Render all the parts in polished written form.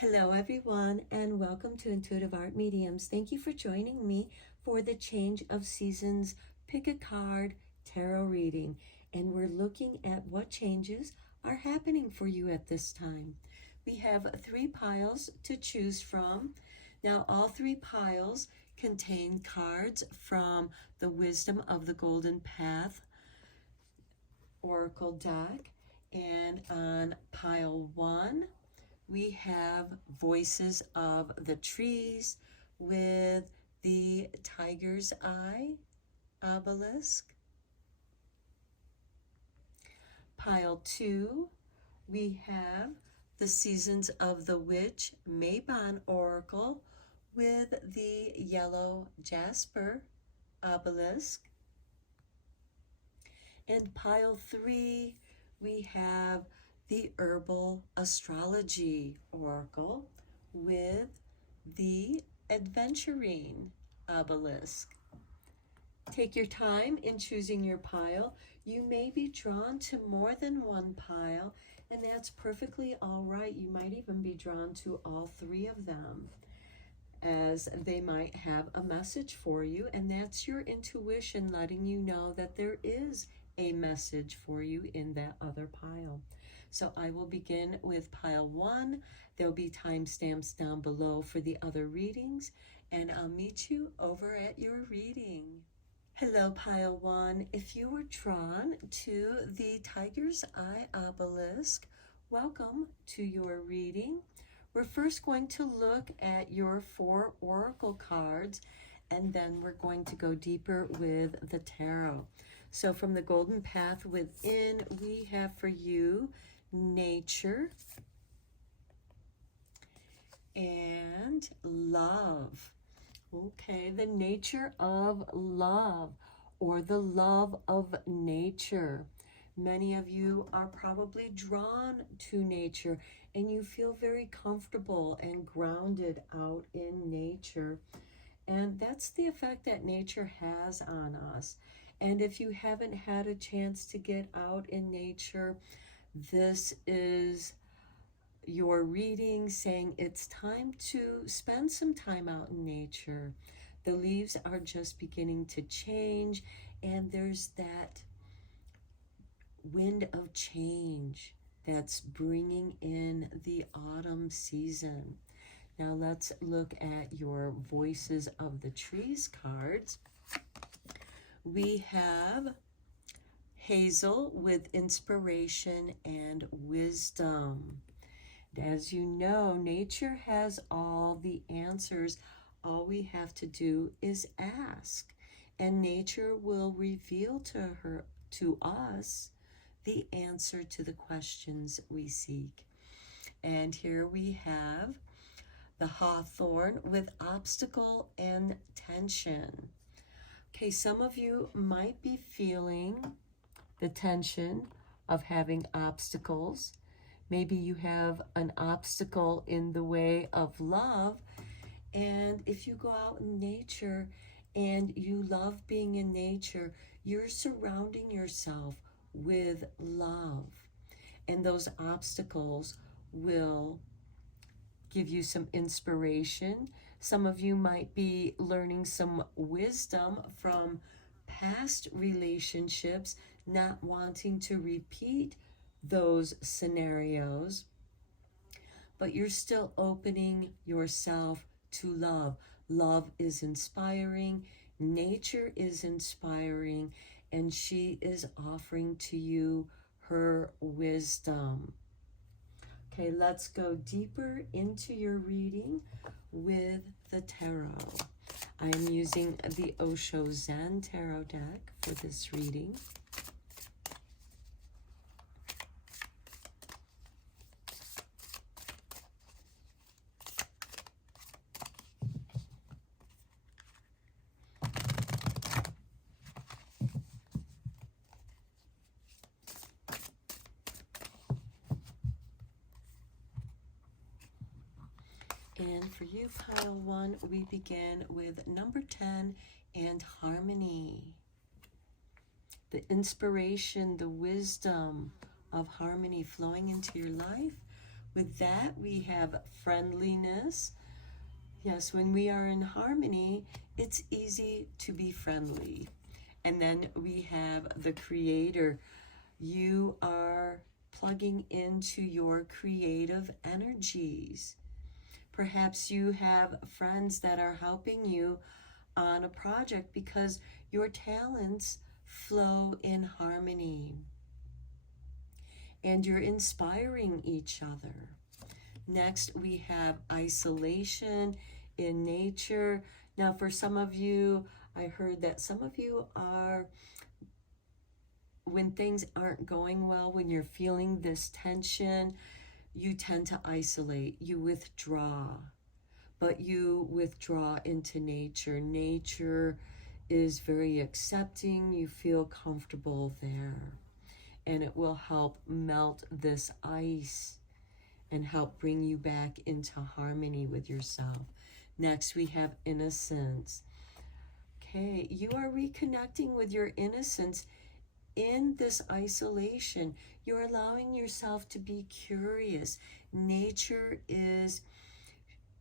Hello everyone and welcome to Intuitive Art Mediums. Thank you for joining me for the Change of Seasons Pick a Card Tarot reading. And we're looking at what changes are happening for you at this time. We have 3 piles to choose from. Now all 3 piles contain cards from the Wisdom of the Golden Path Oracle deck. And on pile 1, we have Voices of the Trees with the Tiger's Eye obelisk. Pile 2, we have the Seasons of the Witch Mabon Oracle with the Yellow Jasper obelisk. And pile 3, we have the Herbal Astrology Oracle with the Adventurine obelisk. Take your time in choosing your pile. You may be drawn to more than one pile, and that's perfectly all right. You might even be drawn to all 3 of them, as they might have a message for you, and that's your intuition letting you know that there is a message for you in that other pile. So I will begin with pile 1. There'll be timestamps down below for the other readings, and I'll meet you over at your reading. Hello, pile 1. If you were drawn to the Tiger's Eye obelisk, welcome to your reading. We're first going to look at your 4 oracle cards, and then we're going to go deeper with the tarot. So from the Golden Path Within, we have for you nature and love. Okay, the nature of love, or the love of nature. Many of you are probably drawn to nature and you feel very comfortable and grounded out in nature. And that's the effect that nature has on us. And if you haven't had a chance to get out in nature, this is your reading saying it's time to spend some time out in nature. The leaves are just beginning to change, and there's that wind of change that's bringing in the autumn season. Now let's look at your Voices of the Trees cards. We have Hazel with inspiration and wisdom. As you know, nature has all the answers. All we have to do is ask, and nature will reveal to us the answer to the questions we seek. And here we have the Hawthorn with obstacle and tension. Okay, some of you might be feeling the tension of having obstacles. Maybe you have an obstacle in the way of love. And if you go out in nature and you love being in nature, you're surrounding yourself with love. And those obstacles will give you some inspiration. Some of you might be learning some wisdom from past relationships, not wanting to repeat those scenarios, but you're still opening yourself to love. Love is inspiring, nature is inspiring, and she is offering to you her wisdom. Okay, let's go deeper into your reading with the tarot. I am using the Osho Zen Tarot deck for this reading. And for you, pile 1, we begin with number 10 and harmony. The inspiration, the wisdom of harmony flowing into your life With that, we have friendliness. Yes, when we are in harmony, it's easy to be friendly. And then we have the creator. You are plugging into your creative energies. Perhaps you have friends that are helping you on a project because your talents flow in harmony and you're inspiring each other. Next, we have isolation in nature. Now, for some of you, I heard that some of you are, when things aren't going well, when you're feeling this tension, you tend to isolate, you withdraw, but you withdraw into nature. Nature is very accepting, you feel comfortable there, and it will help melt this ice and help bring you back into harmony with yourself. Next, we have innocence. Okay, you are reconnecting with your innocence in this isolation. You're allowing yourself to be curious. Nature is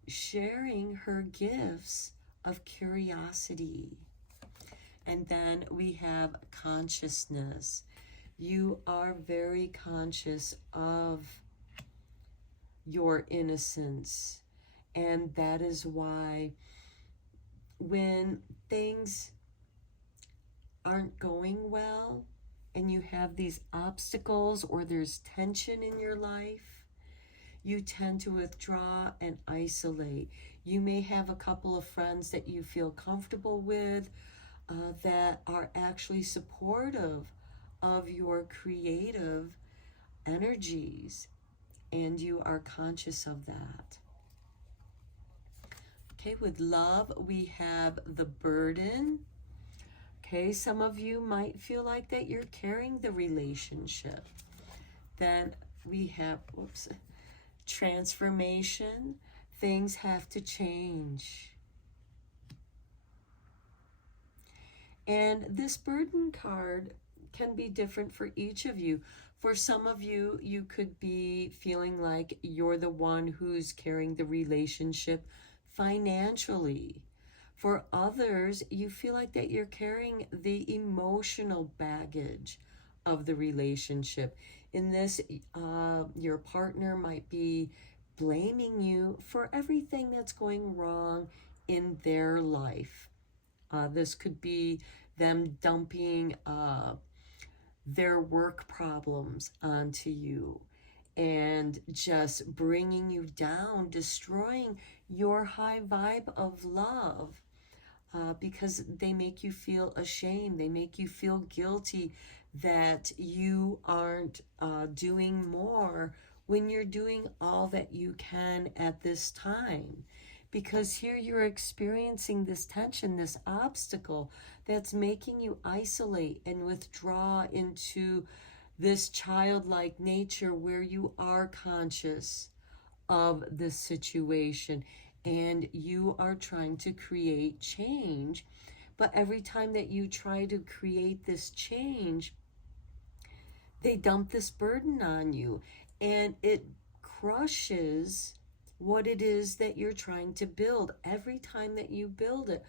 sharing her gifts of curiosity. And then we have consciousness. You are very conscious of your innocence. And that is why when things aren't going well and you have these obstacles or there's tension in your life, you tend to withdraw and isolate. You may have a couple of friends that you feel comfortable with that are actually supportive of your creative energies, and you are conscious of that. Okay, with love, we have the burden. Okay, some of you might feel like that you're carrying the relationship. Then we have, transformation. Things have to change. And this burden card can be different for each of you. For some of you, you could be feeling like you're the one who's carrying the relationship financially. For others, you feel like that you're carrying the emotional baggage of the relationship. In this, your partner might be blaming you for everything that's going wrong in their life. This could be them dumping their work problems onto you and just bringing you down, destroying your high vibe of love because they make you feel ashamed. They make you feel guilty that you aren't doing more when you're doing all that you can at this time. Because here you're experiencing this tension, this obstacle that's making you isolate and withdraw into this childlike nature where you are conscious of this situation and you are trying to create change. But every time that you try to create this change, they dump this burden on you and it crushes what it is that you're trying to build every time that you build it.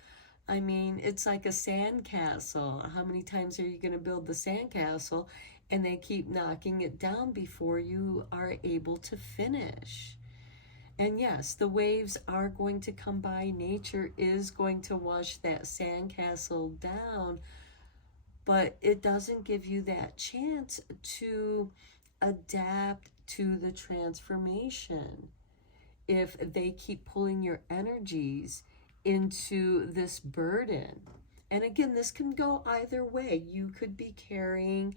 I mean, it's like a sandcastle. How many times are you going to build the sandcastle and they keep knocking it down before you are able to finish? And yes, the waves are going to come by. Nature is going to wash that sandcastle down, but it doesn't give you that chance to adapt to the transformation if they keep pulling your energies into this burden. And again, this can go either way. You could be carrying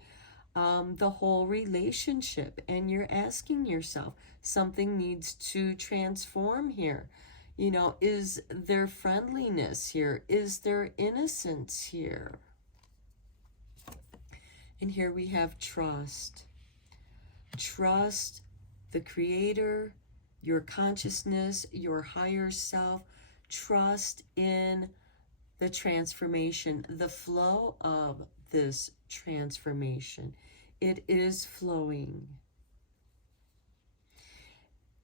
the whole relationship and you're asking yourself, something needs to transform here. You know, is there friendliness here? Is there innocence here? And here we have trust. Trust the Creator, your consciousness, your higher self. Trust in the transformation, the flow of this transformation. It is flowing.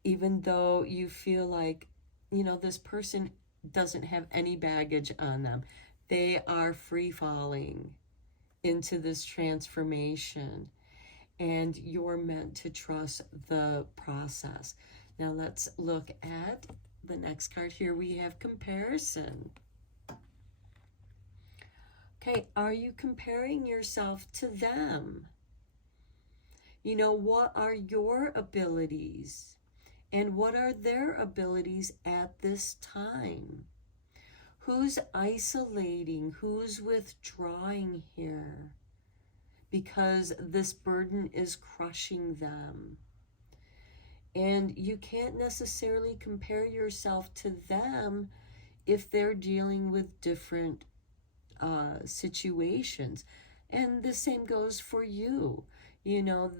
even though you feel like, you know, this person doesn't have any baggage on them. They are free falling into this transformation, and you're meant to trust the process. Now let's look at the next card. Here we have comparison. Okay, are you comparing yourself to them? You know, what are your abilities? And what are their abilities at this time? Who's isolating? Who's withdrawing here? Because this burden is crushing them. And you can't necessarily compare yourself to them if they're dealing with different situations. And the same goes for you. You know,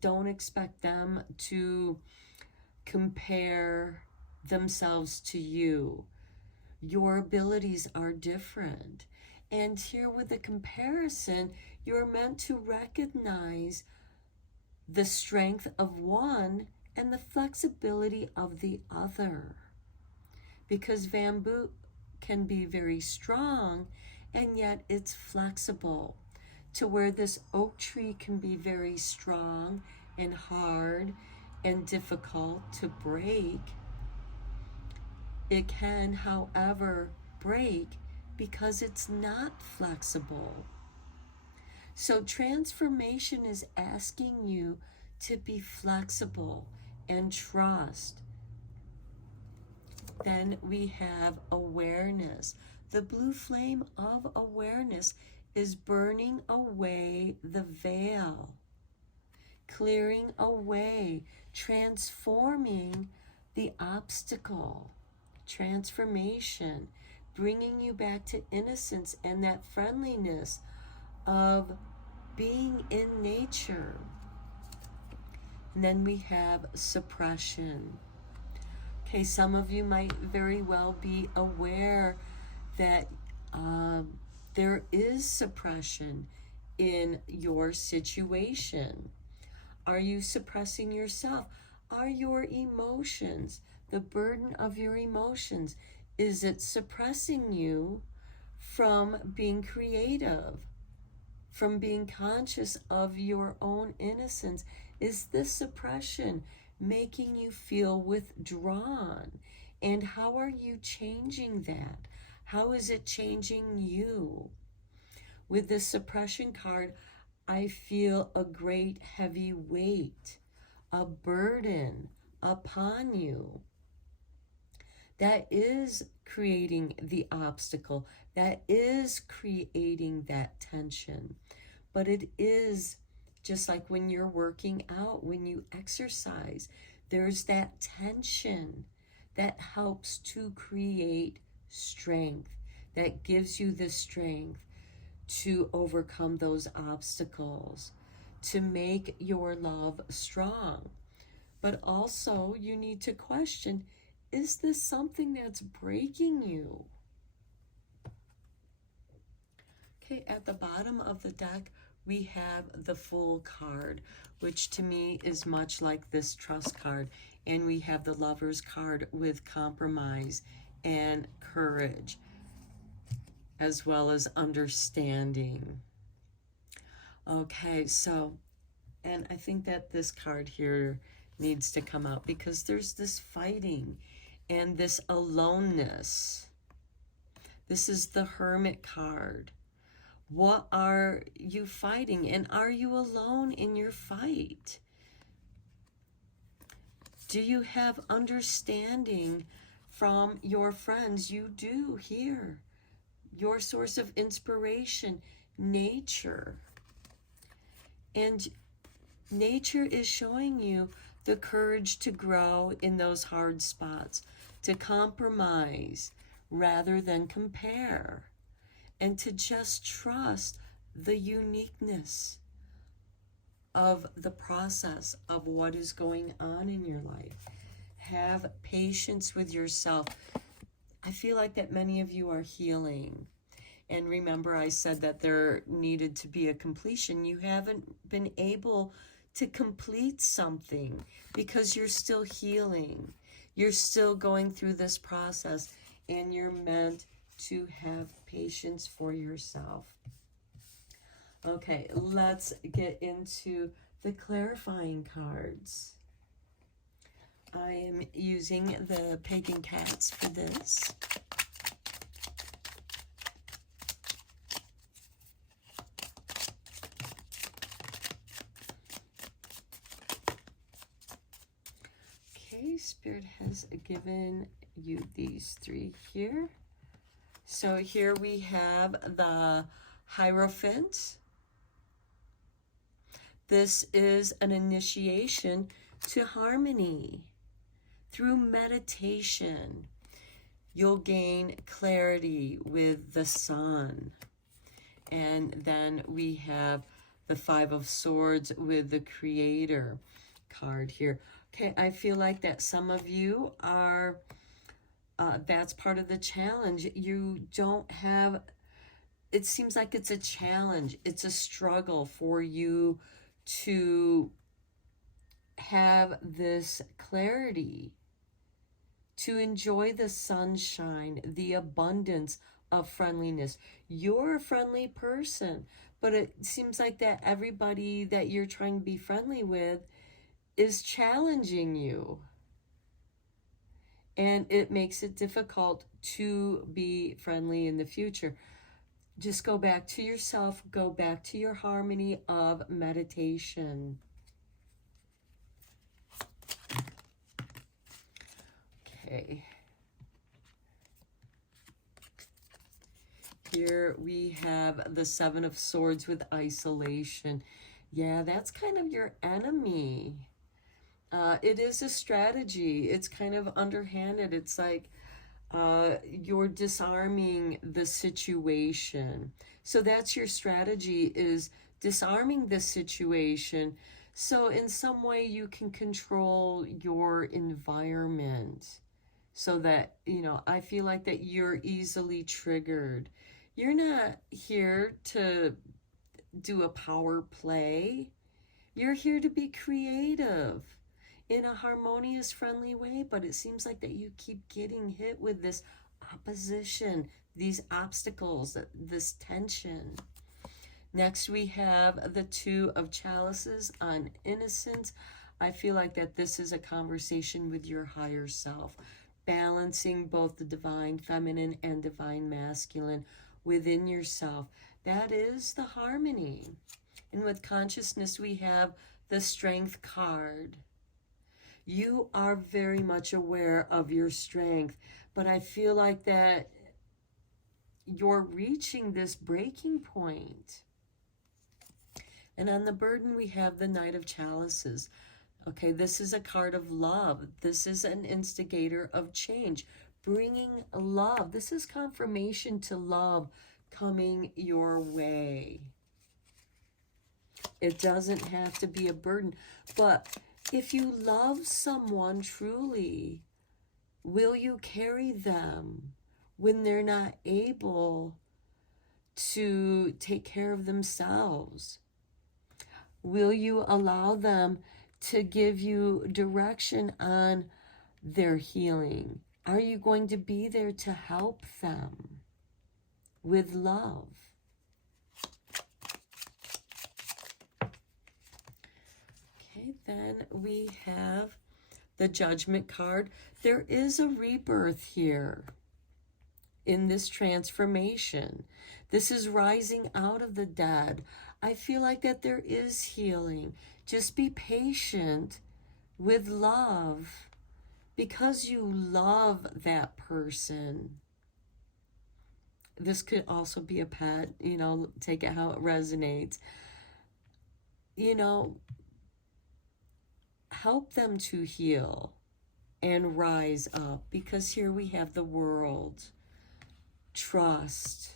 don't expect them to compare themselves to you. Your abilities are different. And here with the comparison, you're meant to recognize the strength of one and the flexibility of the other. Because bamboo can be very strong, and yet it's flexible, to where this oak tree can be very strong and hard and difficult to break. It can, however, break because it's not flexible. So transformation is asking you to be flexible and trust. Then we have awareness. The blue flame of awareness is burning away the veil, clearing away, transforming the obstacle. Transformation, bringing you back to innocence and that friendliness of being in nature. And then we have suppression. Okay, some of you might very well be aware that there is suppression in your situation. Are you suppressing yourself? Are your emotions, the burden of your emotions, is it suppressing you from being creative, from being conscious of your own innocence? Is this suppression making you feel withdrawn? And how are you changing that? How is it changing you? With this suppression card, I feel a great heavy weight, a burden upon you that is creating the obstacle, that is creating that tension. But it is just like when you're working out, when you exercise, there's that tension that helps to create strength, that gives you the strength to overcome those obstacles, to make your love strong. But also you need to question, is this something that's breaking you? Okay, at the bottom of the deck, we have the Fool card, which to me is much like this Trust card. And we have the Lover's card with compromise and courage, as well as understanding. Okay, so, and I think that this card here needs to come out because there's this fighting and this aloneness. This is the Hermit card. What are you fighting? And are you alone in your fight? Do you have understanding from your friends? You do here. Your source of inspiration, nature. And nature is showing you the courage to grow in those hard spots, to compromise rather than compare, and to just trust the uniqueness of the process of what is going on in your life. Have patience with yourself. I feel like that many of you are healing. And remember, I said that there needed to be a completion. You haven't been able to complete something because you're still healing. You're still going through this process, and you're meant to have patience for yourself. Okay, let's get into the clarifying cards. I am using the pagan cats for this. Okay, Spirit has given you these three here. So here we have the Hierophant. This is an initiation to harmony. Through meditation, you'll gain clarity with the Sun. And then we have the Five of Swords with the Creator card here. Okay, I feel like that some of you are, that's part of the challenge. You don't have, it seems like it's a challenge. It's a struggle for you to have this clarity, to enjoy the sunshine, the abundance of friendliness. You're a friendly person, but it seems like that everybody that you're trying to be friendly with is challenging you. And it makes it difficult to be friendly in the future. Just go back to yourself, go back to your harmony of meditation. Okay. Here we have the Seven of Swords with isolation. Yeah, that's kind of your enemy. It is a strategy. It's kind of underhanded. It's like you're disarming the situation. So that's your strategy, is disarming the situation. So in some way you can control your environment so that, you know, I feel like that you're easily triggered. You're not here to do a power play. You're here to be creative in a harmonious, friendly way, but it seems like that you keep getting hit with this opposition, these obstacles, this tension. Next, we have the Two of Chalices on innocence. I feel like that this is a conversation with your higher self, balancing both the divine feminine and divine masculine within yourself. That is the harmony. And with consciousness, we have the Strength card. You are very much aware of your strength, but I feel like that you're reaching this breaking point. And on the burden, we have the Knight of Chalices. Okay, this is a card of love. This is an instigator of change, bringing love. This is confirmation to love coming your way. It doesn't have to be a burden, but if you love someone truly, will you carry them when they're not able to take care of themselves? Will you allow them to give you direction on their healing? Are you going to be there to help them with love? Okay, then we have the Judgment card. There is a rebirth here in this transformation. This is rising out of the dead. I feel like that there is healing. Just be patient with love because you love that person. This could also be a pet, you know, take it how it resonates. You know, help them to heal and rise up, because here we have the World. Trust.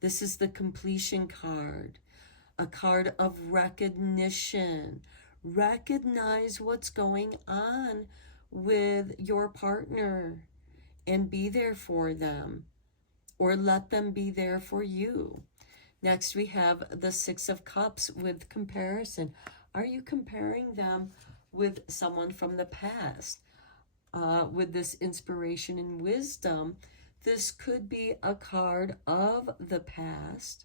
This is the Completion card, a card of recognition. Recognize what's going on with your partner and be there for them, or let them be there for you. Next, we have the Six of Cups with comparison. Are you comparing them with someone from the past? With this inspiration and wisdom, this could be a card of the past.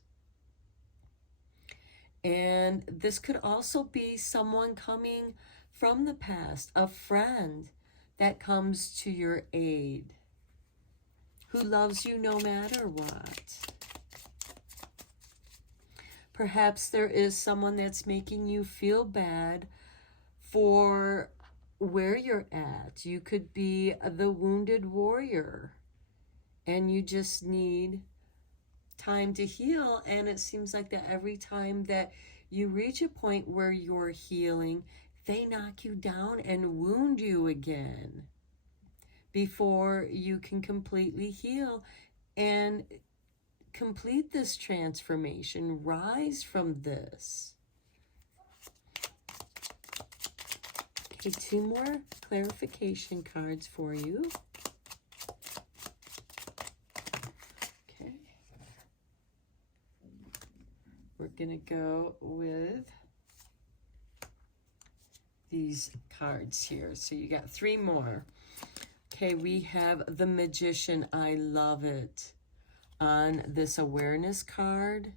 And this could also be someone coming from the past, a friend that comes to your aid, who loves you no matter what. Perhaps there is someone that's making you feel bad for where you're at. You could be the wounded warrior and you just need time to heal, and it seems like that every time that you reach a point where you're healing, they knock you down and wound you again before you can completely heal and complete this transformation, rise from this. Okay, 2 more clarification cards for you. Okay. We're going to go with these cards here. So you got 3 more. Okay, we have the Magician. I love it. On this awareness card,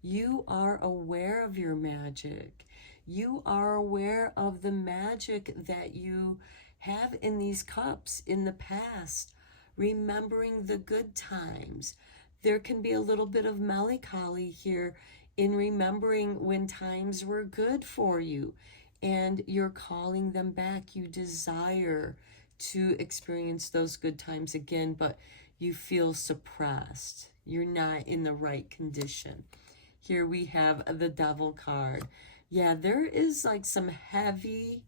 you are aware of your magic. You are aware of the magic that you have in these cups in the past, remembering the good times. There can be a little bit of melancholy here in remembering when times were good for you, and you're calling them back. You desire to experience those good times again, but you feel suppressed. You're not in the right condition. Here we have the Devil card. Yeah, there is like some heaviness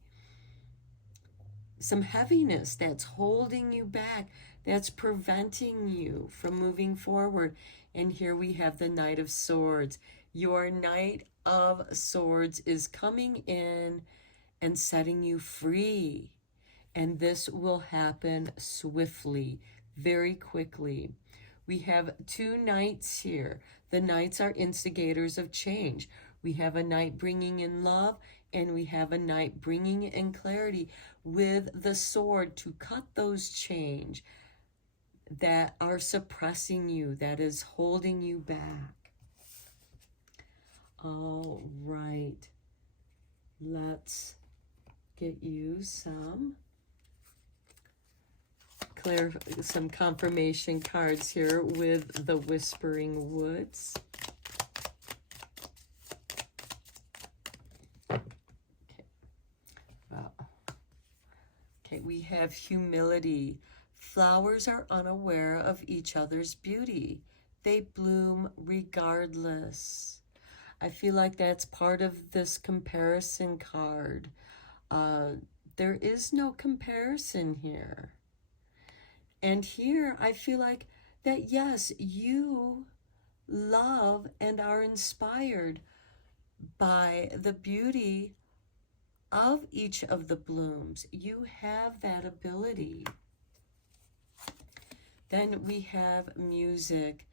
that's holding you back, that's preventing you from moving forward. And here we have the Knight of Swords. Your Knight of Swords is coming in and setting you free. And this will happen swiftly, very quickly. We have 2 knights here. The knights are instigators of change. We have a knight bringing in love, and we have a knight bringing in clarity with the sword to cut those chains that are suppressing you, that is holding you back. All right. Let's get you some confirmation cards here with the Whispering Woods. Okay, we have humility. Flowers are unaware of each other's beauty. They bloom regardless. I feel like that's part of this comparison card. There is no comparison here. And here I feel like that, yes, you love and are inspired by the beauty of each of the blooms. You have that ability. Then we have music.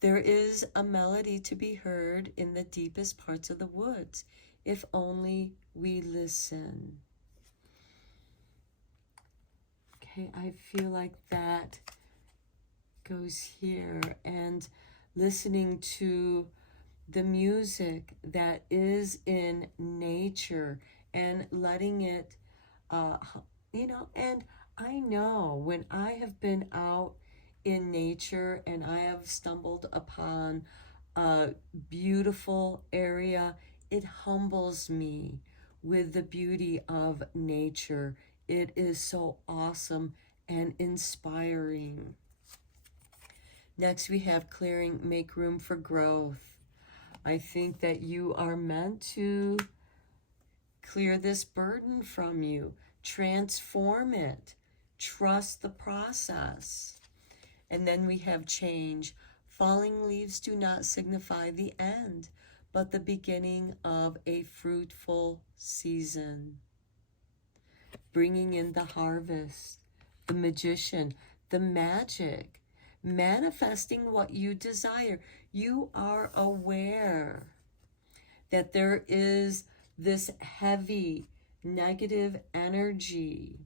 There is a melody to be heard in the deepest parts of the woods, if only we listen. Okay, I feel like that goes here, and listening to the music that is in nature and letting it, and I know when I have been out in nature and I have stumbled upon a beautiful area, it humbles me with the beauty of nature. It is so awesome and inspiring. Next, we have clearing, make room for growth. I think that you are meant to clear this burden from you, transform it, trust the process. And then we have change. Falling leaves do not signify the end, but the beginning of a fruitful season. Bringing in the harvest, the Magician, the magic, manifesting what you desire. You are aware that there is this heavy negative energy.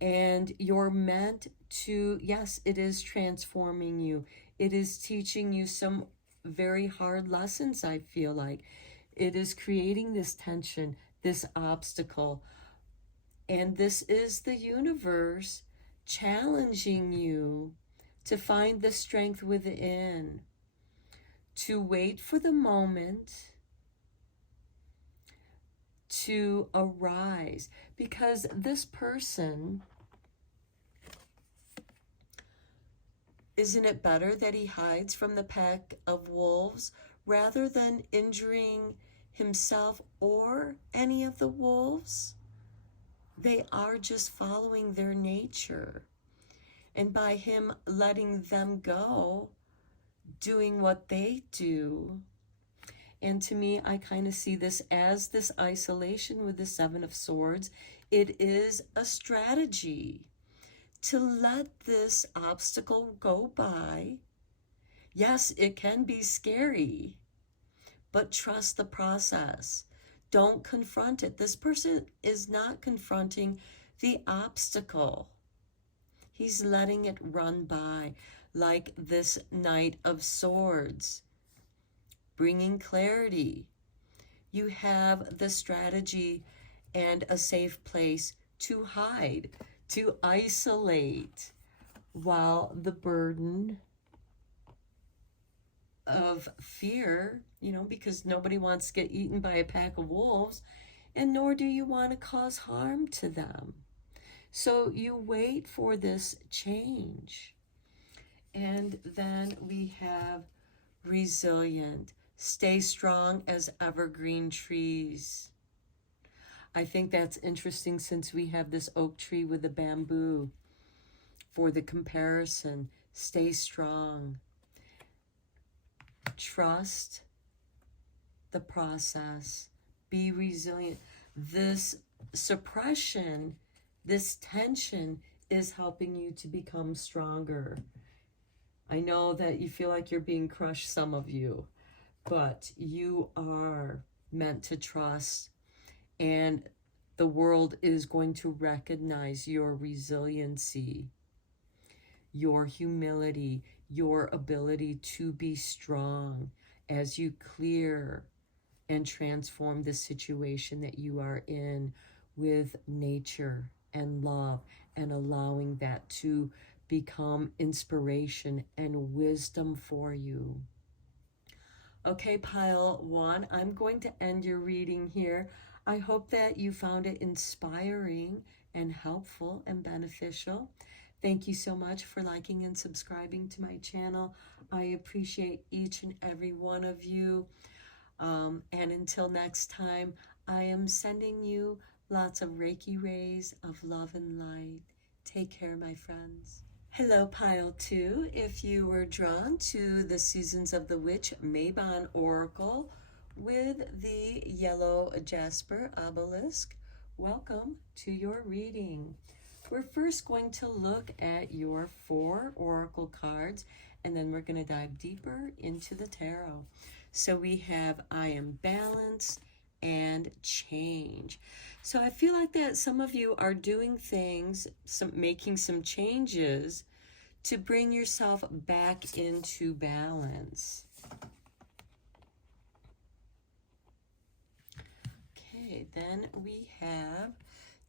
And you're meant to, yes, it is transforming you. It is teaching you some very hard lessons, I feel like. It is creating this tension, this obstacle. And this is the universe challenging you to find the strength within, to wait for the moment to arise. Because this person, isn't it better that he hides from the pack of wolves rather than injuring himself or any of the wolves? They are just following their nature. And by him letting them go, doing what they do. And to me, I kind of see this as this isolation with the Seven of Swords. It is a strategy to let this obstacle go by. Yes, it can be scary, but trust the process. Don't confront it. This person is not confronting the obstacle. He's letting it run by, like this Knight of Swords, bringing clarity. You have the strategy and a safe place to hide, to isolate, while the burden of fear, because nobody wants to get eaten by a pack of wolves, and nor do you want to cause harm to them. So you wait for this change. And then we have resilient. Stay strong as evergreen trees. I think that's interesting since we have this oak tree with the bamboo for the comparison. Stay strong. Trust the process. Be resilient. This suppression, this tension is helping you to become stronger. I know that you feel like you're being crushed, some of you, but you are meant to trust, and the world is going to recognize your resiliency, your humility, your ability to be strong as you clear and transform the situation that you are in with nature and love, and allowing that to become inspiration and wisdom for you. Okay, pile one, I'm going to end your reading here. I hope that you found it inspiring and helpful and beneficial. Thank you so much for liking and subscribing to my channel. I appreciate each and every one of you. And until next time, I am sending you lots of Reiki rays of love and light. Take care, my friends. Hello, Pile 2. If you were drawn to the Seasons of the Witch Mabon Oracle with the yellow jasper obelisk, welcome to your reading. We're first going to look at your 4 oracle cards, and then we're going to dive deeper into the tarot. So we have I am balanced and change. So I feel like that some of you are doing things, making some changes to bring yourself back into balance. Okay, then we have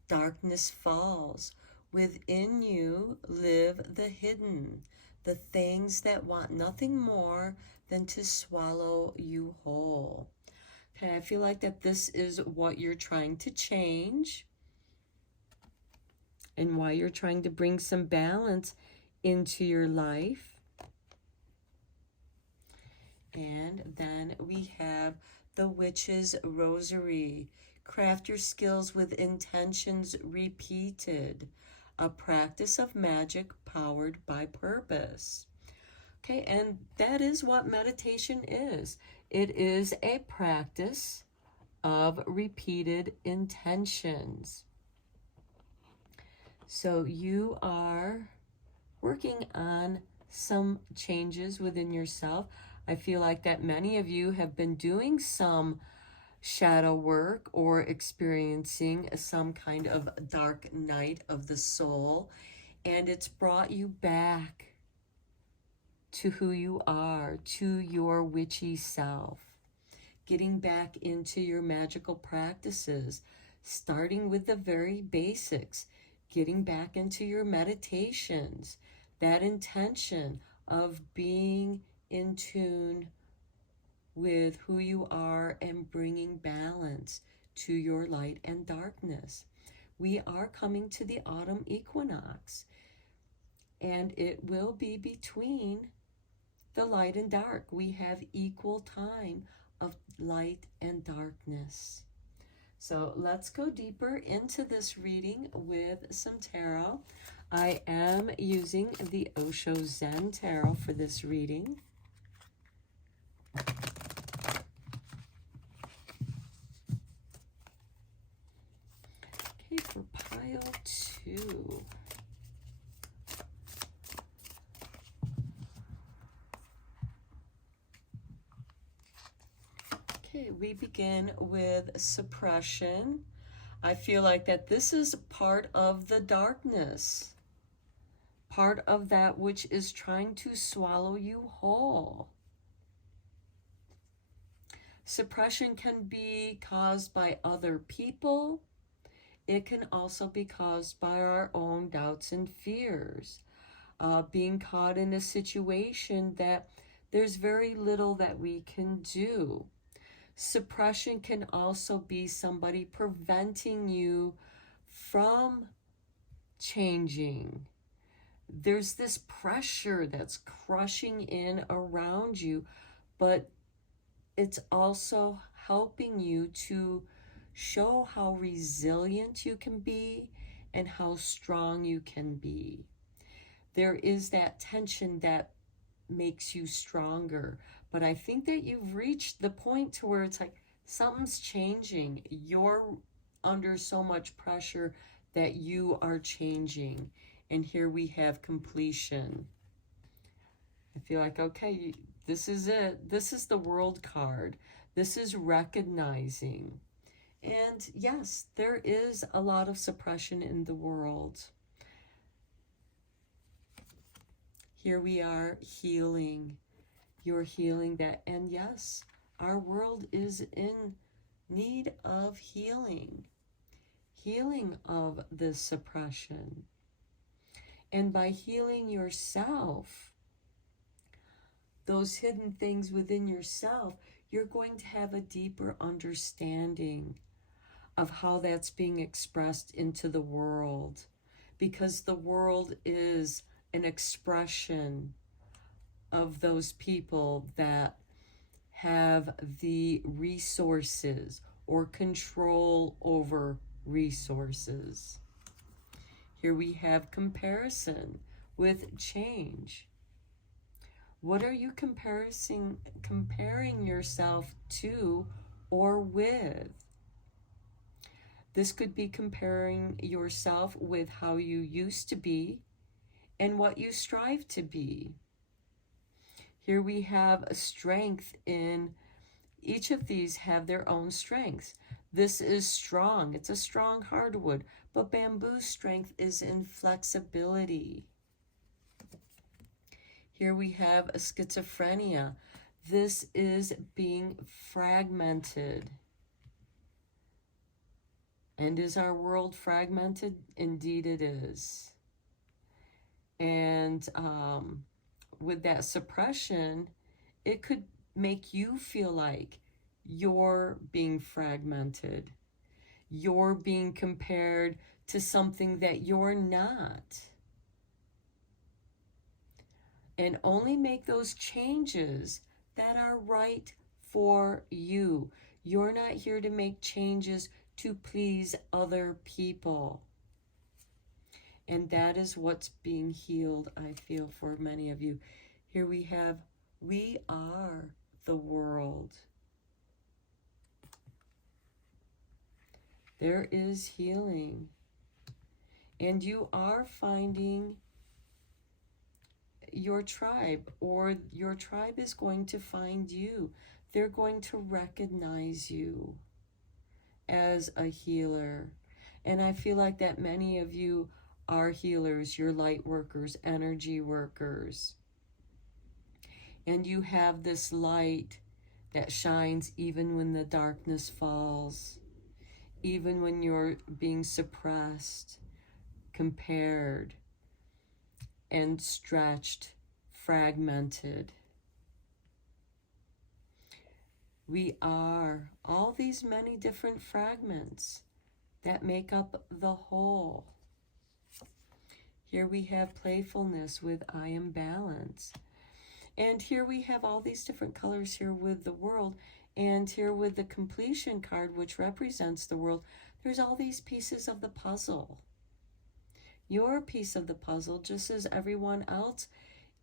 darkness falls. Within you live the hidden, the things that want nothing more than to swallow you whole. Okay, I feel like that this is what you're trying to change and why you're trying to bring some balance into your life. And then we have the Witch's Rosary. Craft your skills with intentions repeated. A practice of magic powered by purpose. Okay, and that is what meditation is. It is a practice of repeated intentions. So you are working on some changes within yourself. I feel like that many of you have been doing some shadow work or experiencing some kind of dark night of the soul, and it's brought you back to who you are, to your witchy self, getting back into your magical practices, starting with the very basics, getting back into your meditations, that intention of being in tune with who you are and bringing balance to your light and darkness. We are coming to the autumn equinox, and it will be between the light and dark. We have equal time of light and darkness. So let's go deeper into this reading with some tarot. I am using the Osho Zen Tarot for this reading. Okay, for pile 2. Okay, we begin with suppression. I feel like that this is part of the darkness, part of that which is trying to swallow you whole. Suppression can be caused by other people. It can also be caused by our own doubts and fears. Being caught in a situation that there's very little that we can do. Suppression can also be somebody preventing you from changing. There's this pressure that's crushing in around you, but it's also helping you to show how resilient you can be and how strong you can be. There is that tension that makes you stronger, but I think that you've reached the point to where it's like something's changing. You're under so much pressure that you are changing. And here we have completion. I feel like, okay, this is it. This is the World card. This is recognizing. And yes, there is a lot of suppression in the world. Here we are healing. You're healing that. And yes, our world is in need of healing. Healing of this suppression. And by healing yourself, those hidden things within yourself, you're going to have a deeper understanding of how that's being expressed into the world. Because the world is an expression of those people that have the resources or control over resources. Here we have comparison with change. What are you comparing yourself to or with? This could be comparing yourself with how you used to be and what you strive to be. Here we have a strength in each of these have their own strengths. This is strong. It's a strong hardwood, but bamboo's strength is in flexibility. Here we have a schizophrenia. This is being fragmented. And is our world fragmented? Indeed it is. And with that suppression, it could make you feel like you're being fragmented. You're being compared to something that you're not. And only make those changes that are right for you. You're not here to make changes to please other people. And that is what's being healed, I feel, for many of you. Here we have, we are the world. There is healing. And you are finding your tribe, or your tribe is going to find you. They're going to recognize you. as a healer. And I feel like that many of you are healers, you're light workers, energy workers. And you have this light that shines even when the darkness falls, even when you're being suppressed, compared, and stretched, fragmented. We are all these many different fragments that make up the whole. Here we have playfulness with I am balance. And here we have all these different colors here with the world. And here with the completion card, which represents the world, there's all these pieces of the puzzle. Your piece of the puzzle, just as everyone else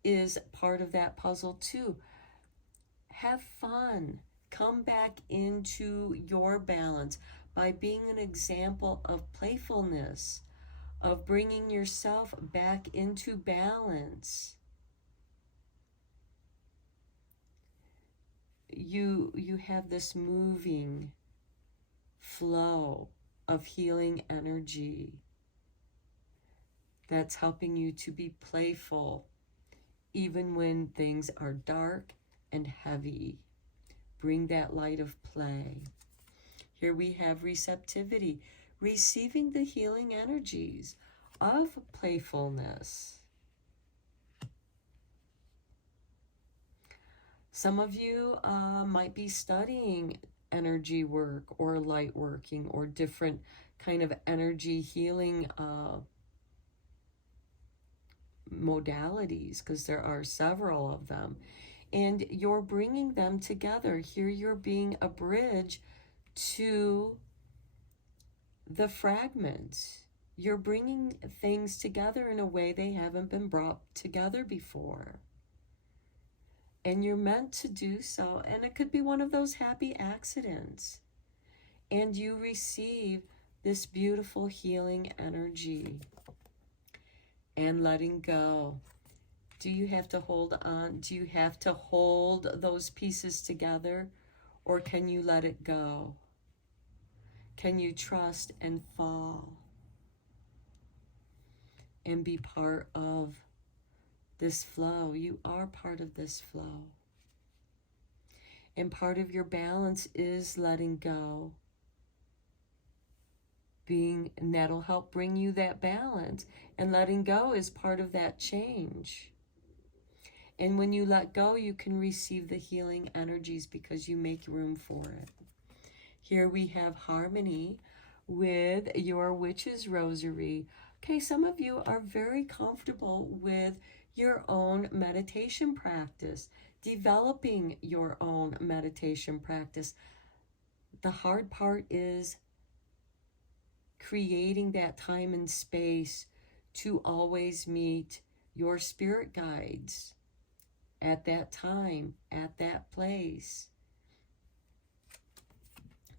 is part of that puzzle too. Have fun. Come back into your balance by being an example of playfulness, of bringing yourself back into balance. You have this moving flow of healing energy that's helping you to be playful even when things are dark and heavy. Bring that light of play. Here we have receptivity, receiving the healing energies of playfulness. Some of you might be studying energy work or light working or different kind of energy healing modalities, because there are several of them. And you're bringing them together. Here you're being a bridge to the fragments. You're bringing things together in a way they haven't been brought together before. And you're meant to do so. And it could be one of those happy accidents. And you receive this beautiful healing energy. And letting go. Do you have to hold on? Do you have to hold those pieces together? Or can you let it go? Can you trust and fall? And be part of this flow. You are part of this flow. And part of your balance is letting go. And that'll help bring you that balance. And letting go is part of that change. And when you let go, you can receive the healing energies because you make room for it. Here we have harmony with your witch's rosary. Okay, some of you are very comfortable with your own meditation practice, developing your own meditation practice. The hard part is creating that time and space to always meet your spirit guides at that time, at that place.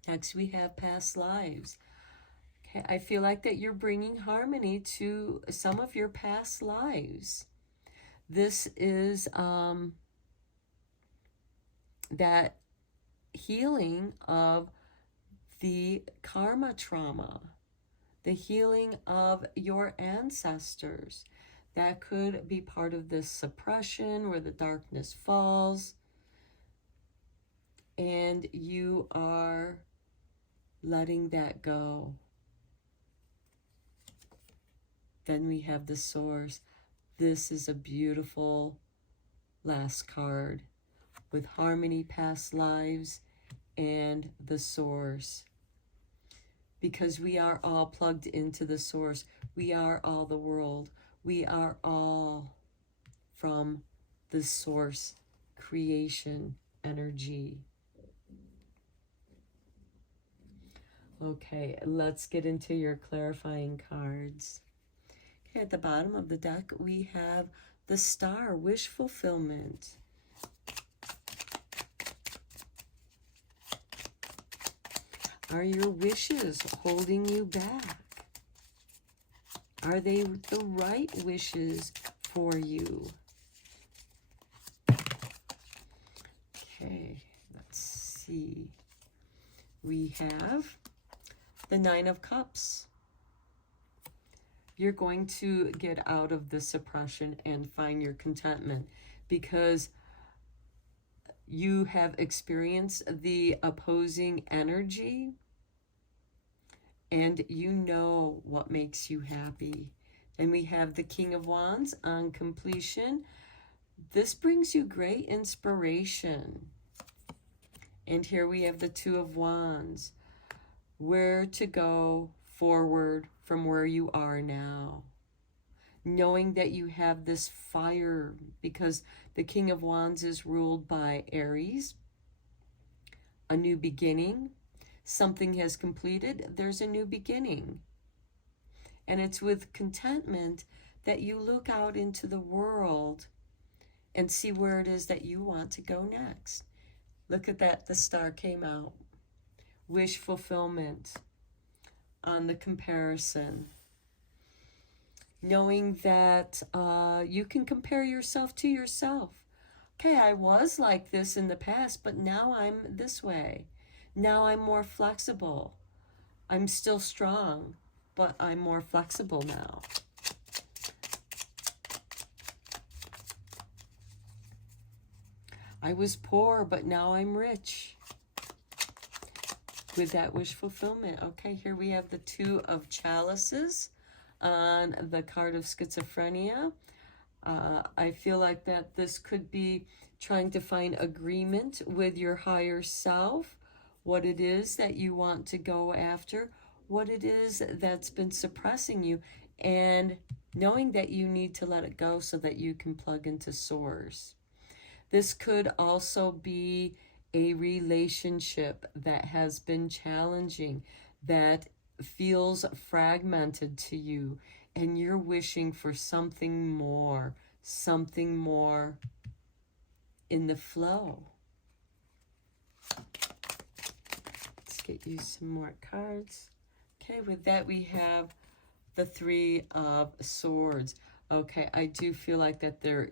Next, we have past lives. Okay, I feel like that you're bringing harmony to some of your past lives. This is that healing of the karma trauma, the healing of your ancestors. That could be part of this suppression where the darkness falls. And you are letting that go. Then we have the source. This is a beautiful last card with harmony, past lives, and the source. Because we are all plugged into the source. We are all the world. We are all from the source creation energy. Okay, let's get into your clarifying cards. Okay, at the bottom of the deck, we have the Star, wish fulfillment. Are your wishes holding you back? Are they the right wishes for you? Okay, let's see. We have The Nine of Cups. You're going to get out of the suppression and find your contentment because you have experienced the opposing energy and you know what makes you happy. Then we have the King of Wands on completion. This brings you great inspiration. And here we have the Two of Wands. Where to go forward from where you are now. Knowing that you have this fire, because the King of Wands is ruled by Aries. A new beginning. Something has completed. There's a new beginning. And it's with contentment that you look out into the world and see where it is that you want to go next. Look at that. The star came out. Wish fulfillment on the comparison. Knowing that you can compare yourself to yourself. Okay, I was like this in the past, but now I'm this way. Now I'm more flexible. I'm still strong, but I'm more flexible now. I was poor, but now I'm rich. With that wish fulfillment. Okay, here we have the Two of Chalices on the card of schizophrenia. I feel like that this could be trying to find agreement with your higher self, what it is that you want to go after, what it is that's been suppressing you, and knowing that you need to let it go so that you can plug into Source. This could also be a relationship that has been challenging, that feels fragmented to you, and you're wishing for something more in the flow. Let's get you some more cards. Okay, with that we have the Three of Swords. Okay, I do feel like that there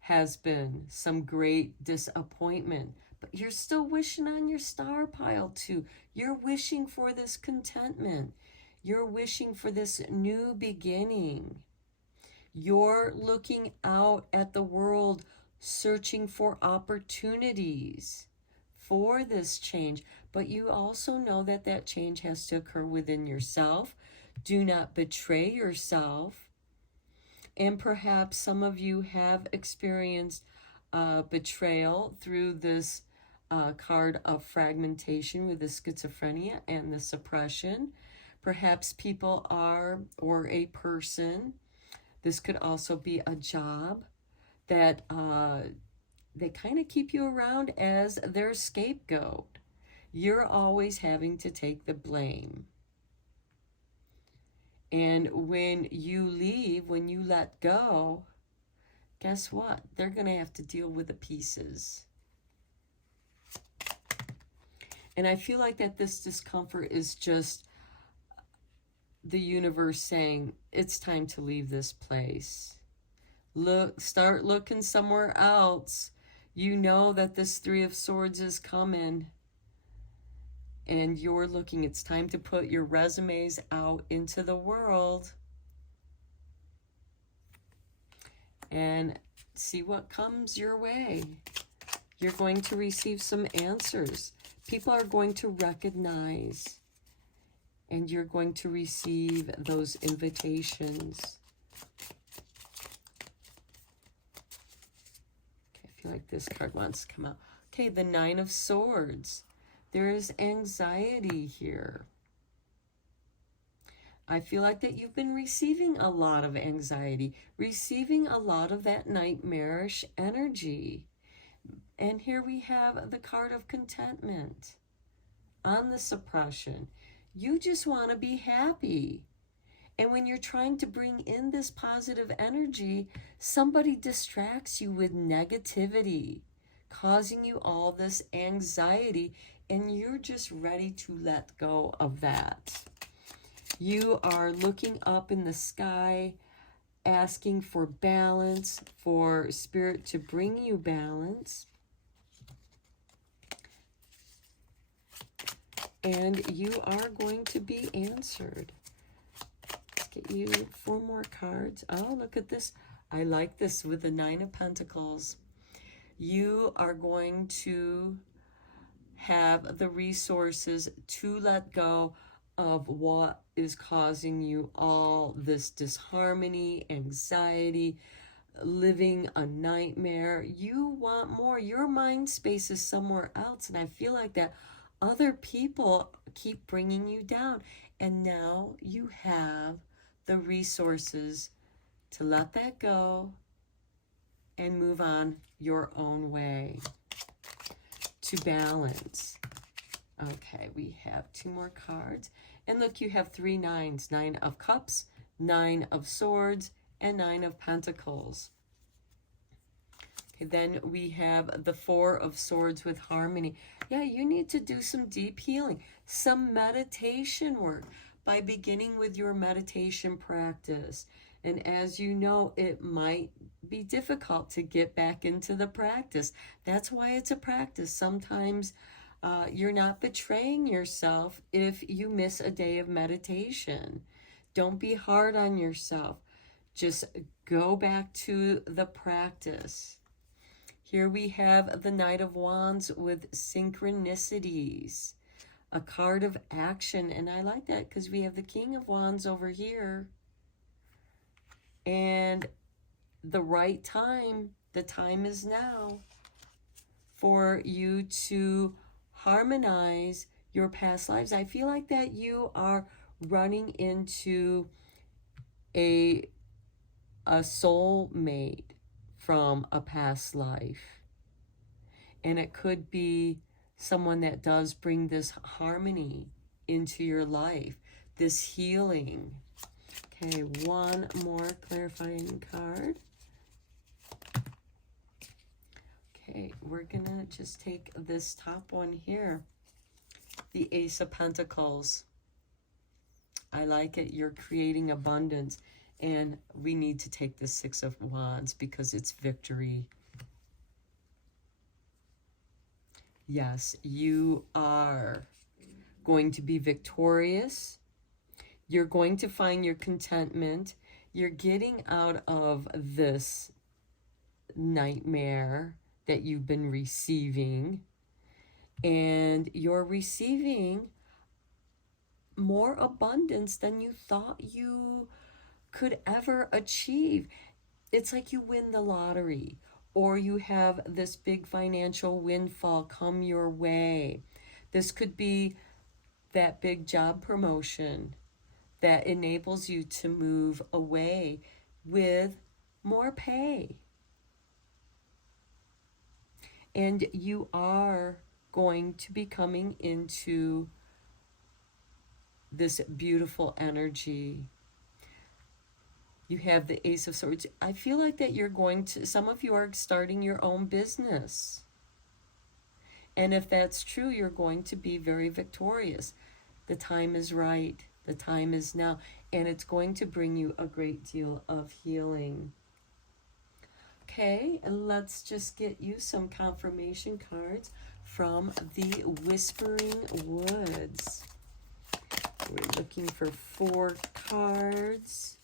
has been some great disappointment, but you're still wishing on your star pile too. You're wishing for this contentment. You're wishing for this new beginning. You're looking out at the world, searching for opportunities for this change, but you also know that that change has to occur within yourself. Do not betray yourself. And perhaps some of you have experienced betrayal through this card of fragmentation with the schizophrenia and the suppression. Perhaps people are, or a person, this could also be a job, that they kind of keep you around as their scapegoat. You're always having to take the blame. And when you leave, when you let go, guess what? They're going to have to deal with the pieces. And I feel like that this discomfort is just the universe saying, it's time to leave this place. Start looking somewhere else. You know that this Three of Swords is coming. And you're looking, it's time to put your resumes out into the world and see what comes your way. You're going to receive some answers. People are going to recognize, and you're going to receive those invitations. Okay, I feel like this card wants to come out. Okay, the Nine of Swords. There is anxiety here. I feel like that you've been receiving a lot of anxiety, receiving a lot of that nightmarish energy. And here we have the card of contentment on the suppression. You just want to be happy. And when you're trying to bring in this positive energy, somebody distracts you with negativity, causing you all this anxiety. And you're just ready to let go of that. You are looking up in the sky, asking for balance, for Spirit to bring you balance. and you are going to be answered. Let's get you 4 more cards. Oh, look at this. I like this with the 9 of Pentacles. You are going to have the resources to let go of what is causing you all this disharmony, anxiety, living a nightmare. You want more. Your mind space is somewhere else, and I feel like that other people keep bringing you down, and now you have the resources to let that go and move on your own way to balance. Okay, we have 2 more cards. And look, you have 3 nines. 9 of Cups, 9 of Swords, and 9 of Pentacles. Okay, then we have the 4 of Swords with Harmony. Yeah, you need to do some deep healing, some meditation work by beginning with your meditation practice. And as you know, it might be difficult to get back into the practice. That's why it's a practice. Sometimes you're not betraying yourself if you miss a day of meditation. Don't be hard on yourself. Just go back to the practice. Here we have the Knight of Wands with synchronicities, a card of action. And I like that because we have the King of Wands over here. And the right time, the time is now for you to harmonize your past lives. I feel like that you are running into a soul mate from a past life. And it could be someone that does bring this harmony into your life, this healing. Okay, 1 more clarifying card. Okay, we're gonna just take this top one here, the Ace of Pentacles. I like it. You're creating abundance. And we need to take the 6 of Wands because it's victory. Yes, you are going to be victorious. You're going to find your contentment. You're getting out of this nightmare that you've been receiving. And you're receiving more abundance than you thought you could ever achieve. It's like you win the lottery, or you have this big financial windfall come your way. This could be that big job promotion that enables you to move away with more pay. And you are going to be coming into this beautiful energy. You have the Ace of Swords. I feel like that you're going to, some of you are starting your own business. And if that's true, you're going to be very victorious. The time is right. The time is now. And it's going to bring you a great deal of healing. Okay, and let's just get you some confirmation cards from the Whispering Woods. We're looking for 4 cards.